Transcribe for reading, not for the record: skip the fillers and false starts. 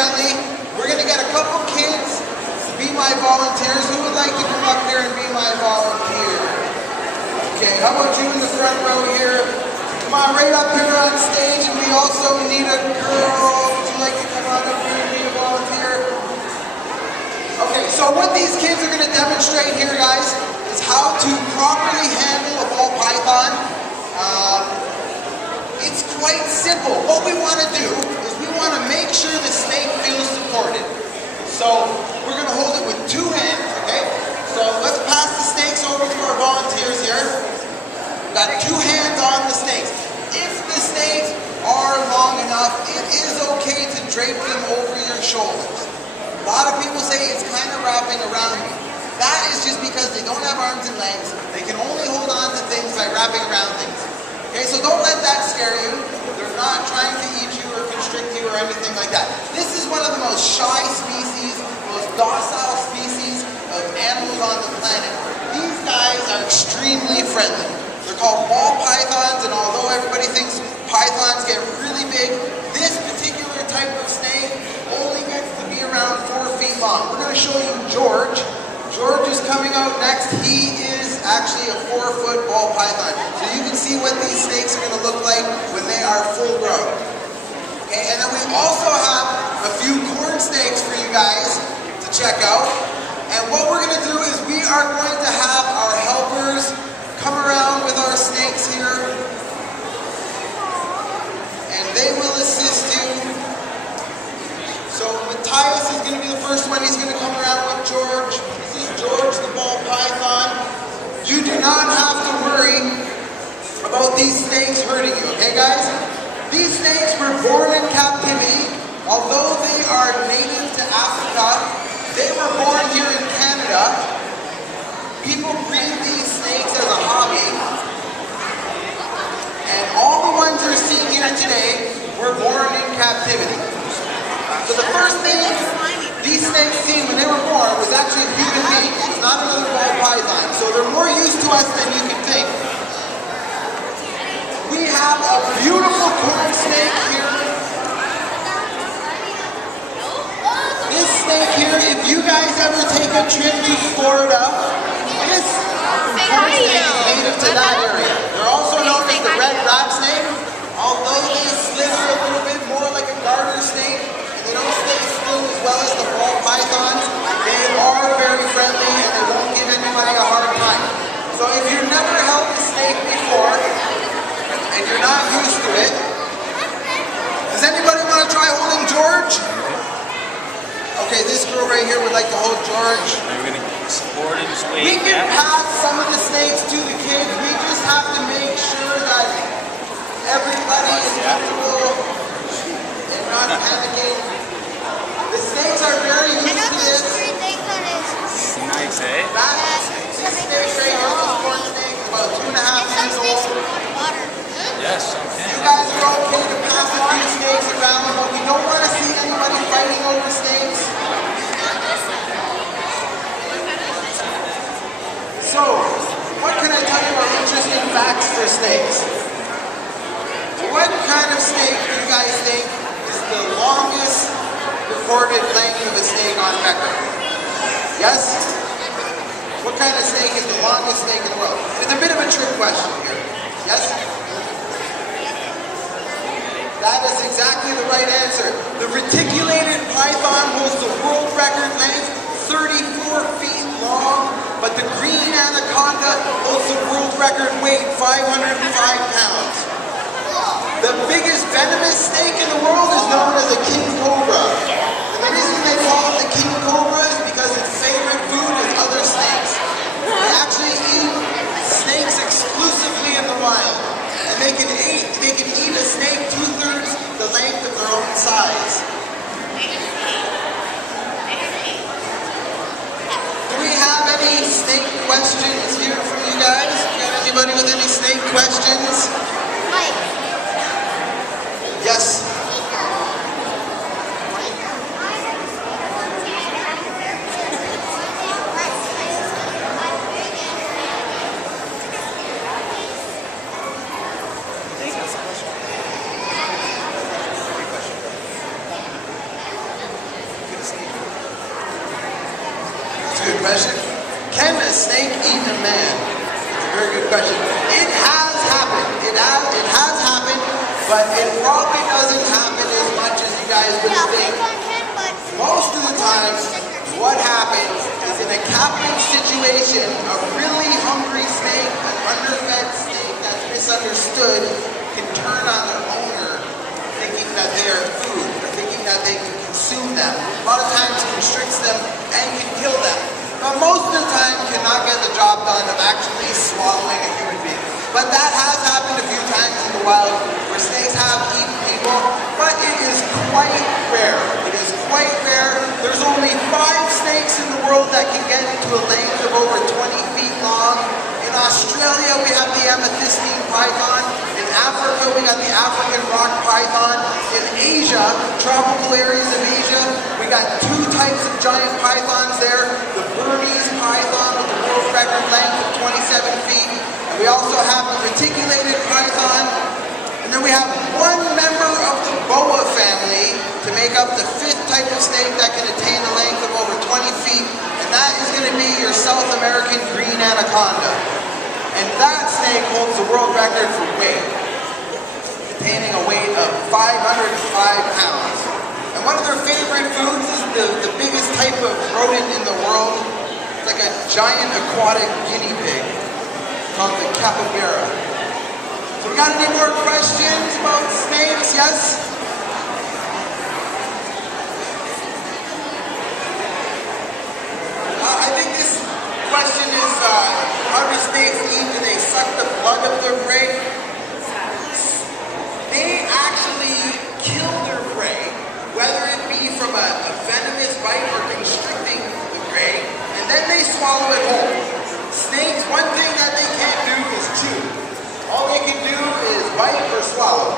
friendly. We're going to get a couple kids to be my volunteers. Who would like to come up here and be my volunteer? Okay, how about you in the front row here? Come on, right up here on stage, and we also need a girl. Would you like to come on up here and be a volunteer? Okay, so what these kids are going to demonstrate here, guys, is how to properly handle a ball python. It's quite simple. What we want to do is we want to make sure the snake feels supported. So we're going to hold it with two hands, okay? So let's pass the snakes over to our volunteers here. We've got two hands on the snakes. If the snakes are long enough, it is okay to drape them over your shoulders. A lot of people say it's kind of wrapping around me. That is just because they don't have arms and legs. They can only hold on to things by wrapping around things. Okay, so don't let that scare you. They're not trying to eat you or constrict you or anything like that. This is one of the most shy species, most docile species of animals on the planet. These guys are extremely friendly. They're called ball pythons, and although everybody thinks pythons get really big, this particular type of snake only gets to be around 4 feet long. We're going to show you George. George is coming out next. He is actually a 4-foot ball python. So you can see what these snakes are going to look like when they are full grown. Okay, and then we also have a few corn snakes for you guys to check out. And what we're going to do is we are going to have our helpers come around with our snakes here. And they will assist you. So Matthias is going to be the first one. He's going to come around with George. This is George the ball python. You do not have to worry about these snakes hurting you, okay guys? These snakes were born in captivity. Although they are native to Africa, they were born here in Canada. People breed these snakes as a hobby. And all the ones you're seeing here today were born in captivity. So the first thing these snakes seen when they were born was actually a human being. It's not another ball python. So they're more used to us than you can think. We have a beautiful corn snake here. This snake here, if you guys ever take a trip to Florida, this corn snake is native to that area. They're also known as the red rat snake. Although they slither a little bit more like a garter snake, they don't stay still as well as the ball pythons. They are very friendly and they won't give anybody a hard time. So if you've never held a snake before and you're not used to it, does anybody want to try holding George? Okay, this girl right here would like to hold George. We're going to support him. We can pass some of the snakes to the kids. We just have to make sure that everybody is comfortable and not panicking. The snakes are very used to this. Nice, eh? This snake right here, this corn snake, is about 2.5 years old. Yes, You guys are okay to pass a few snakes around, but we don't want to see anybody fighting over snakes. So, what can I tell you about interesting facts for snakes? What kind of snake do you guys think is the longest recorded length of a snake on record? Yes? What kind of snake is the longest snake in the world? It's a bit of a trick question here. Yes? That is exactly the right answer. The reticulated python holds the world record length, 34 feet long, but the green anaconda holds the world record weight, 505 pounds. The biggest venomous snake in the world is known as a king cobra. And the reason they call it the king cobra is because its favorite food is other snakes. They actually eat snakes exclusively in the wild. And they can eat a snake 2/3 the length of their own size. Do we have any snake questions here from you guys? Got anybody with any snake questions? Yes. but it probably doesn't happen as much as you guys would think. Most of the time, what happens is in a captive situation, a really hungry snake, an underfed snake that's misunderstood, can turn on their owner thinking that they are food, or thinking that they can consume them. A lot of times constricts them and can kill them. But most of the time cannot get the job done of actually swallowing a human being. But that has happened a few times in the wild where snakes have eaten people, but it is quite rare. It is quite rare. There's only 5 snakes in the world that can get to a length of over 20 feet long. In Australia, we have the amethystine python. In Africa, we got the African rock python. In Asia, tropical areas of Asia, we got 2 types of giant pythons there. The Burmese python with the world record length of 27 feet. And we also have the reticulated python. And then we have 1 member of the boa family to make up the 5th type of snake that can attain a length of over 20 feet. And that is going to be your South American green anaconda. And that snake holds the world record for weight, attaining a weight of 505 pounds. And one of their favorite foods is the biggest type of rodent in the world. It's like a giant aquatic guinea pig called the capybara. So we got any more questions about snakes? Yes? I think this question is, how do snakes eat? Do they suck the blood of their prey? They actually kill their prey, whether it be from a venomous bite or constricting the prey, and then they swallow it whole. Snakes, one thing that they can't do is chew. All they can do is bite or swallow.